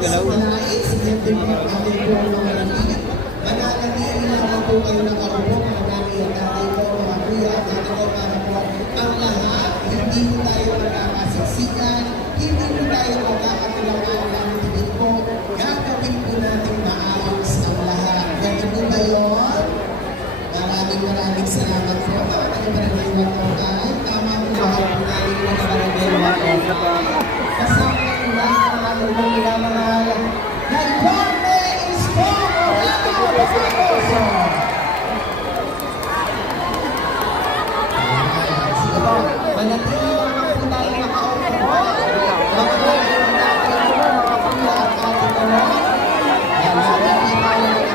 po po mga nakikinig. Mananatili lamang po kayo nakaupo, mga nanay at tatay ko, mga kuya at ate ko, para po ang lahat, hindi po tayo magkakasiksikan, hindi po tayo magkakatilakaan ng tibig po. Gagawin po natin maayos ang lahat. Ganun po ba yun? Maraming maraming salamat po mga taga-barangay Watawkan. Tama po ba ang namin mga taga-barangay Watawkan? Kasama po na ang aming mga minamahal na Jorge Iskomo Ramos! Sige po, manatili naman po tayo nakaupo. Mga at tatay ko, mga kuya at ate ko. Yan, natin tayo.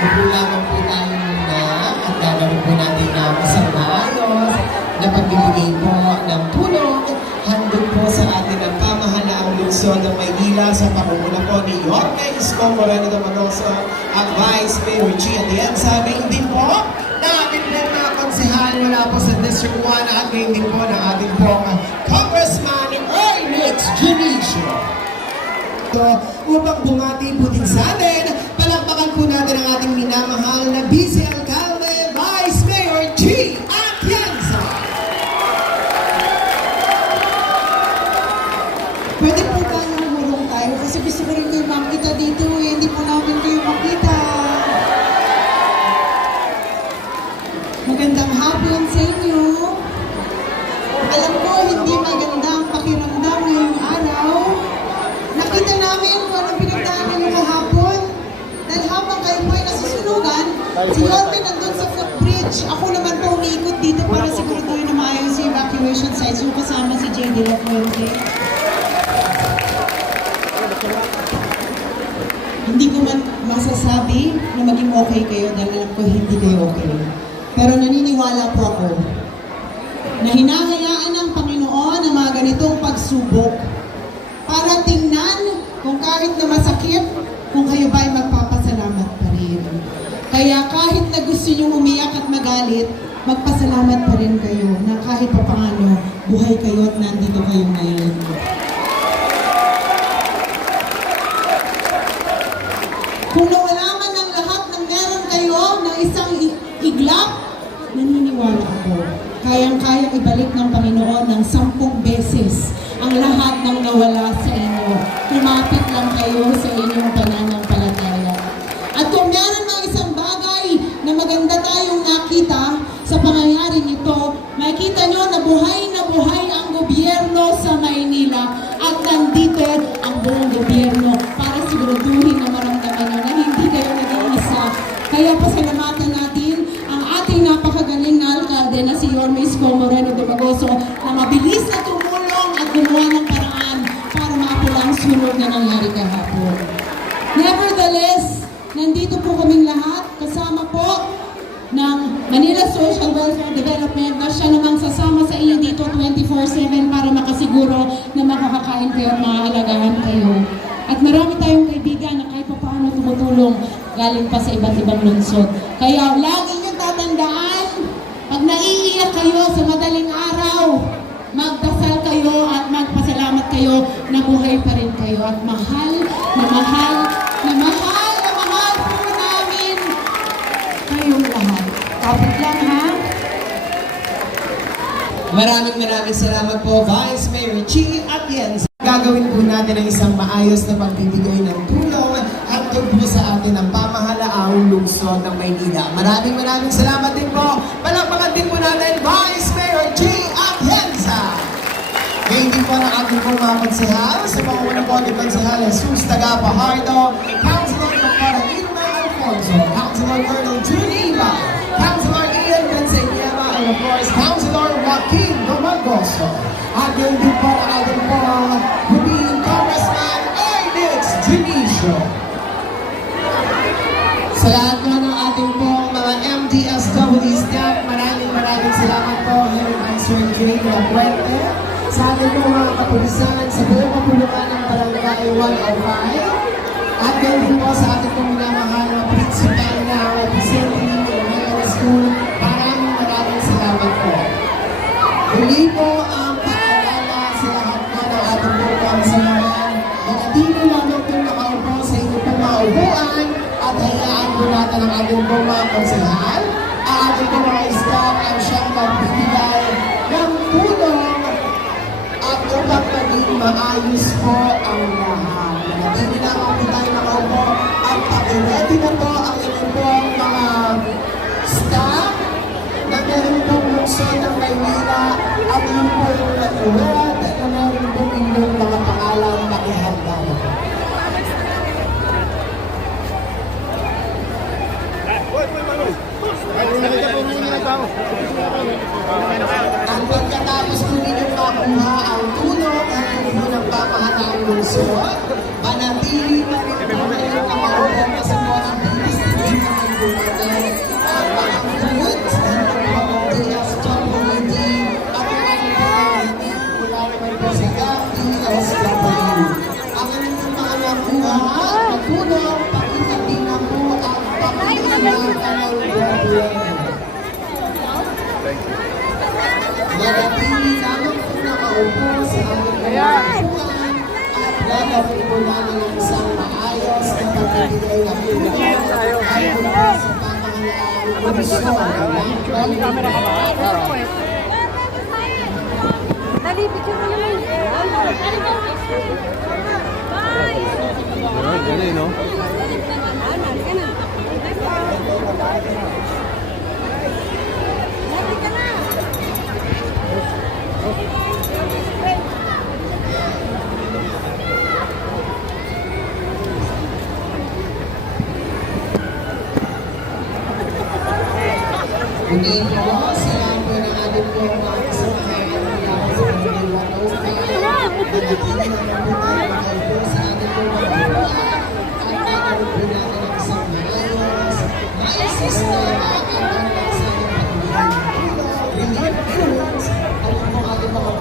Lamang po tayo muna at gagawin po natin na isang maayos na pagbibigay po ng tulong handog po sa atin ang pamahalaang lungsod ng Maynila sa pangunguna po ni Jorge Isko Moreno de Manoso at Vice Mayor G. Atienza. Ngayon din po na ating po mga konsehal mula po sa District 1 at ngayon din po na ating po Congressman Ernest Junicio. So, upang bumati po din sa atin, palakpakan po natin ang ating minamahal na Vice Alcalde, Vice Mayor G. Atienza. Pwede po ba humulong tayo? Kasi gusto ko rin kayo makita dito eh. Hindi po namin kayo makita. Magandang hapon sa inyo. Alam ko, hindi maganda ang pakiramdam ngayong araw. Nakita namin kung anong pinagdaanan nyo kahapon. Dahil habang kayo po ay nasusunugan, si Yorme nandun sa footbridge. Ako naman po umiikot dito para siguraduhin na maayos yung evacuation sites. Yung kasama si J.D. La Fuente. Hindi ko man masasabi na maging okay kayo dahil alam ko hindi kayo okay. Pero naniniwala po ako na hinahayaan ng Panginoon ang mga ganitong pagsubok para tingnan kung kahit na masakit, kung kayo ba ay magpapasalamat pa rin. Kaya kahit na gusto nyo umiyak at magalit, magpasalamat pa rin kayo na kahit pa paano, buhay kayo at nandito kayo ngayon. Kung nawala man ng lahat ng meron kayo ng isang iglap, naniniwala ako. Kayang-kayang ibalik ng Panginoon ng sampung beses ang lahat ng nawala sa inyo. Kumapit lang kayo sa inyong makikita nyo na buhay na buhay ang gobyerno sa Maynila at nandito ang buong gobyerno para siguraduhin na maramdaman na hindi kayo nag-iisa. Kaya pasalamatan Manila Social Welfare Development na siya namang sasama sa iyo dito 24-7 para makasiguro na makakakain kayo at maaalagaan kayo. At marami tayong kaibigan na kahit pa paano tumutulong galing pa sa iba't ibang lungsod. Kaya lagi niyong tatandaan, pag naiiyak kayo sa madaling araw, magdasal kayo at magpasalamat kayo na buhay pa rin kayo at mahal na mahal na mahal Maraming maraming salamat po, Vice Mayor Chi at yan. Gagawin po natin ang isang maayos na pagbibigay ng tulong at po sa atin ang pamahalaang lungsod ng Maynila. Maraming maraming salamat din po. Palakpakan din po natin, Vice Mayor Chi Atienza. Ngayon din po ng ating pong mga konsehal, sa unang po ating konsehal, Jesus Tagapa Hardo, Councilor Dr. Irma Alfonso, Councilor Colonel June Iba, of course, Councilor Joaquin Domagoso. At yun din po ang ating pong Rubin Congressman Ernix Junicio. Sa lahat po ng ating pong mga MDSW staff, maraming maraming salamat po, Head Master J. De La Puente, sa ating pong mga kapulisan sa buong kapulutan ng Barangay 105, at din po sa ating pong minamahal na principal ang ating pong mga konsehal, ang ating pong mga staff ang siyang magbibigay ng tulong at upang maging maayos po ang lahat. Manatili lamang po tayo nakaupo at pag-ready na po ang inyong pong mga staff na meron pong lungsod ng Maynila pamahalaang lungsod, manatili pa rin po kayo nakaupo kasi po ang didistribute naman po natin ang mga foods ng mga DSWD at mga hindi mula naman po sa DSWD. Ang inyong pong mga nakuha na tulong, pakitabi na po ang pakikinggan ng gobyerno. Manatili lamang po nakaupo sa aming at po namin ang isang maayos na pagbibigay ng tulong ay mula sa pamahalaang lungsod ng Maynila. Dali, picture mo naman. Bye! Ganun, no? Halika na.